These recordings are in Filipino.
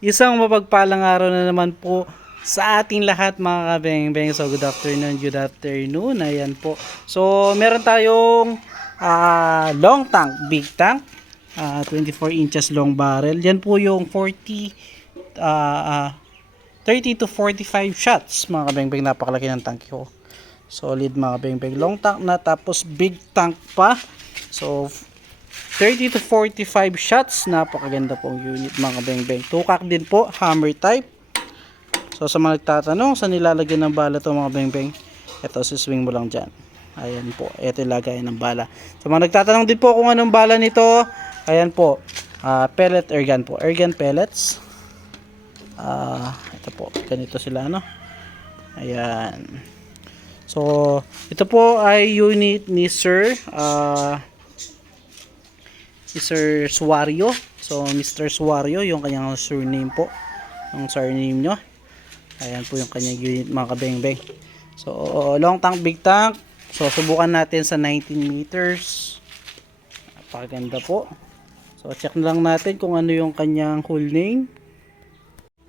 Isang mapagpalang araw na naman po sa ating lahat mga kabeng-beng. So good afternoon, good afternoon. Ayan po. So meron tayong long tank, big tank, 24 inches long barrel. Yan po yung 30 to 45 shots mga kabeng-beng. Napakalaki ng tank ko. Solid mga kabeng-beng. Long tank na tapos big tank pa. So 30 to 45 shots, napakaganda pong unit mga kabeng-beng. Tukak din po, hammer type. So sa mga nagtatanong, saan nilalagyan ng bala to mga kabeng-beng? Ito, swing mo lang dyan. Ayan po, ito ilagay ng bala. Sa mga nagtatanong din po kung anong bala nito, ayan po, pellet airgun po. Airgun pellets. Ito po, ganito sila, no? Ayan. So, ito po ay unit ni Sir Suario. So Mr. Suario yung kanyang surname po, yung surname nyo. Ayan po yung kanyang unit mga kabeng-beng. So long tank, big tank. So subukan natin sa 19 meters. Napakaganda po. So check na lang natin kung ano yung kanyang whole name.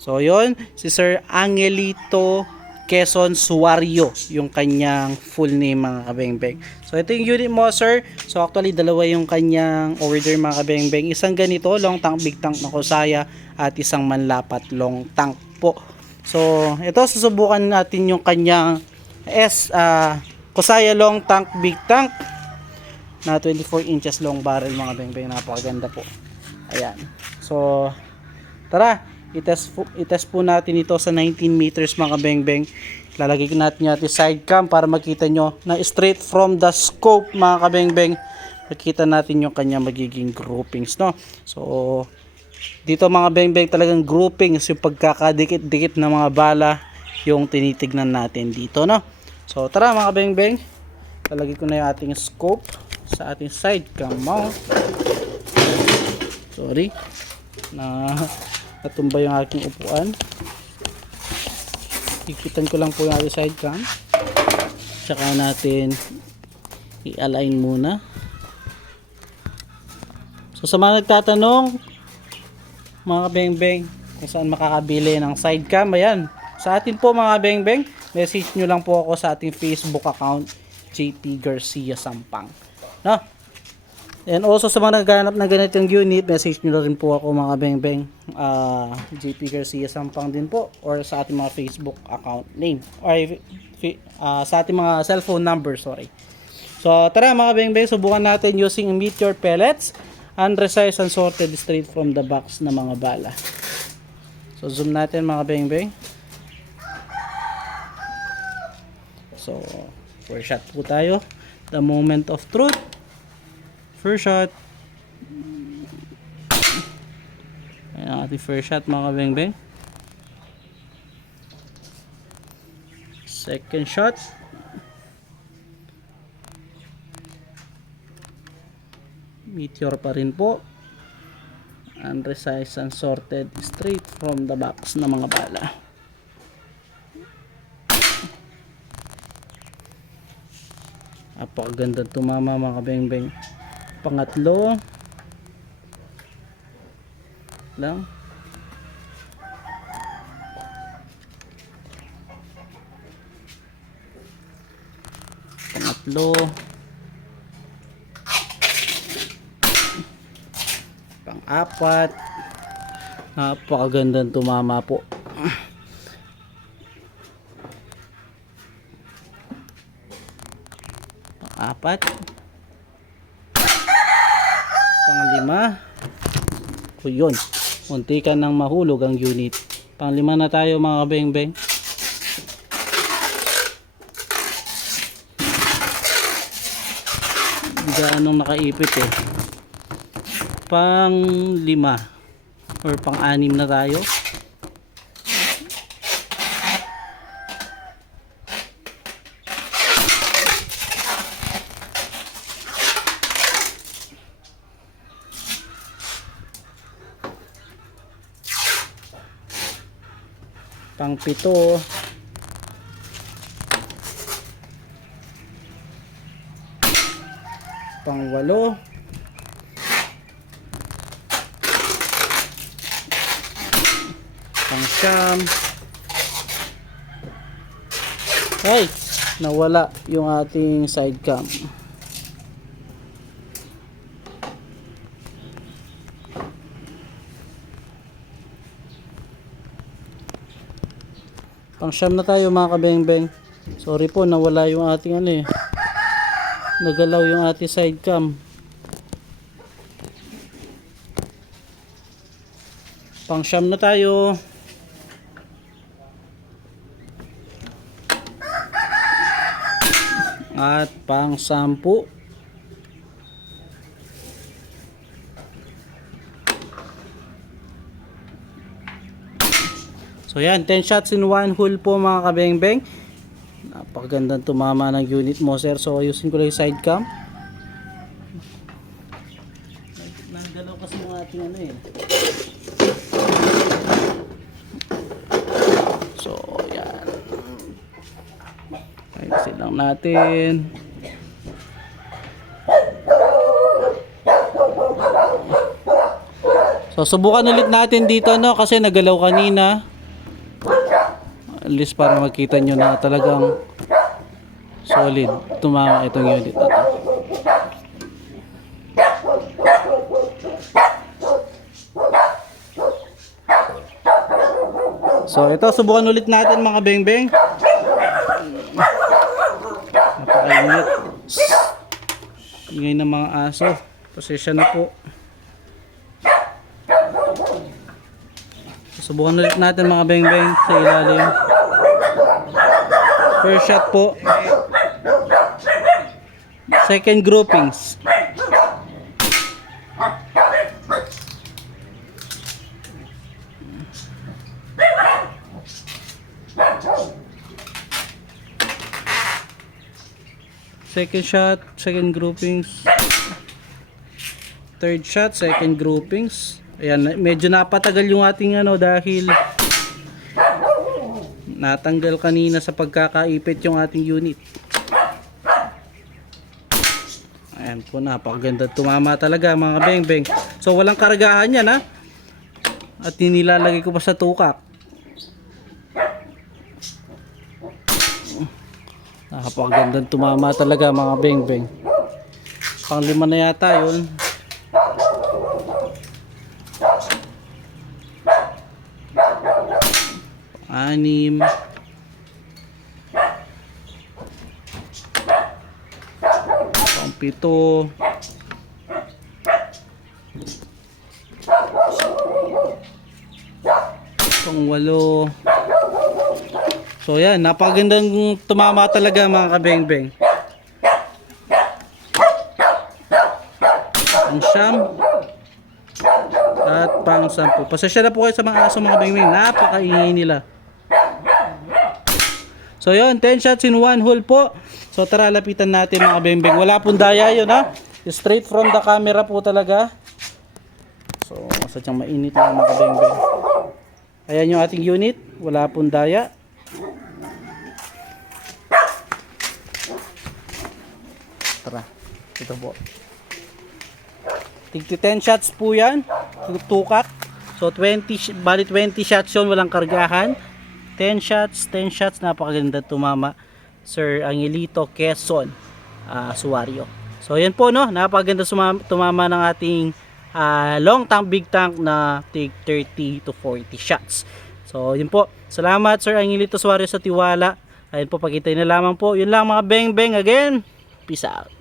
So yon, si Sir Angelito Quezon Suario yung kanyang full name mga kabeng-beng. So ito yung unit mo, sir. So actually dalawa yung kanyang order mga kabeng-beng. Isang ganito, long tank, big tank na Kusaya, at isang manlapat long tank po. So ito, susubukan natin yung kanyang Kusaya long tank, big tank na 24 inches long barrel mga kabeng-beng. Napakaganda po. Ayan. So tara, itest po natin ito sa 19 meters mga kabeng-beng. Lalagay natin natin side cam para makita nyo na straight from the scope mga kabeng-beng. Makita natin yung kanya magiging groupings, no? So dito mga beng-beng talagang groupings, yung pagkakadikit-dikit na mga bala yung tinitignan natin dito, no? So tara mga beng-beng, lalagay ko na yung ating scope sa ating side cam mount. Sorry na natumba yung aking upuan. Ikitan ko lang po yung ating side cam. Tsaka natin i-align muna. So sa mga nagtatanong mga beng-beng kung saan makakabili ng side cam, ayan, sa atin po mga beng-beng, message nyo lang po ako sa ating Facebook account, JP Garcia Sampang, no? And also sa mga naghahanap ng ganitong unit, message nyo rin po ako mga beng-beng, JP Garcia Sampang din po, or sa ating mga Facebook account name, or sa ating mga cellphone number, sorry. So tara mga beng-beng, subukan natin using meteor pellets, unresized and sorted straight from the box na mga bala. So zoom natin mga beng-beng. So first shot po tayo, the moment of truth. First shot. Ayan ang ating first shot mga beng-beng. Second shot. Meteor pa rin po. Unresized and sorted straight from the box na mga bala. Napakaganda tumama mga beng-beng. Pangatlo lang. Pangatlo. Pang-apat. Napakagandang tumama po. Pang-apat. Pang-lima. O yun, munti ka nang mahulog ang unit. Pang-lima na tayo mga beng-beng. Hindi anong nakaipit eh. Pang-lima or pang-anim na tayo. Pang-pito. Pang-walo. Pang siyam. Ay, nawala yung ating side cam. Pang siyam na tayo mga kabeng-beng. Sorry po, nawala yung ating ano eh. Nagalaw yung ating side cam. Pang siyam na tayo. At pang 10. So yan, 10 shots in one hole po mga kabeng-beng. Napakagandang tumama ng unit mo sir. So ayusin ko lang yung side cam. Nagdalaw kasi yung ating ano eh. So yan. Ayusin lang natin. So subukan ulit natin dito no kasi nagalaw kanina. At least para makita nyo na talagang solid tumama itong unit na to. So ito subukan ulit natin mga beng-beng. Napakainit. Ingay ng mga aso. Pasensya na po. Subukan ulit natin mga beng-beng sa ilalim. First shot po. Second groupings. Second shot, second groupings. Third shot, second groupings. Ayan, medyo napatagal yung ating ano dahil natanggal kanina sa pagkakaipit yung ating unit. Ayan po, napakaganda tumama talaga mga beng-beng. So walang karagahan yan ha. At nilalagay ko pa sa tukak. Napakaganda tumama talaga mga beng-beng. Pang 5 na yata yun. Anim. Pang 7. Pang 8. So yan, napakagandang tumama talaga mga kabeng-beng. Pang 9 at pang 10. Pasensya na po kayo sa mga aso mga beng-beng, napakaingay nila. So yun, 10 shots in one hole po. So tara, lapitan natin mga beng-beng. Wala pong daya yun ha. Straight from the camera po talaga. So sadyang mainit lang mga beng-beng. Ayan yung ating unit. Wala pong daya. Tara, ito po. Tig 10 shots po yan. Tukak. So 20, bali 20 shots yun, walang kargahan. 10 shots, napakaganda tumama Sir Angelito Quezon Suario. So yan po no, napakaganda tumama ng ating long tank big tank na tig 30 to 40 shots. So yun po, salamat Sir Angelito Suario sa tiwala. Ayun po, pagkitay na lamang po. Yun lang mga beng-beng, again, peace out.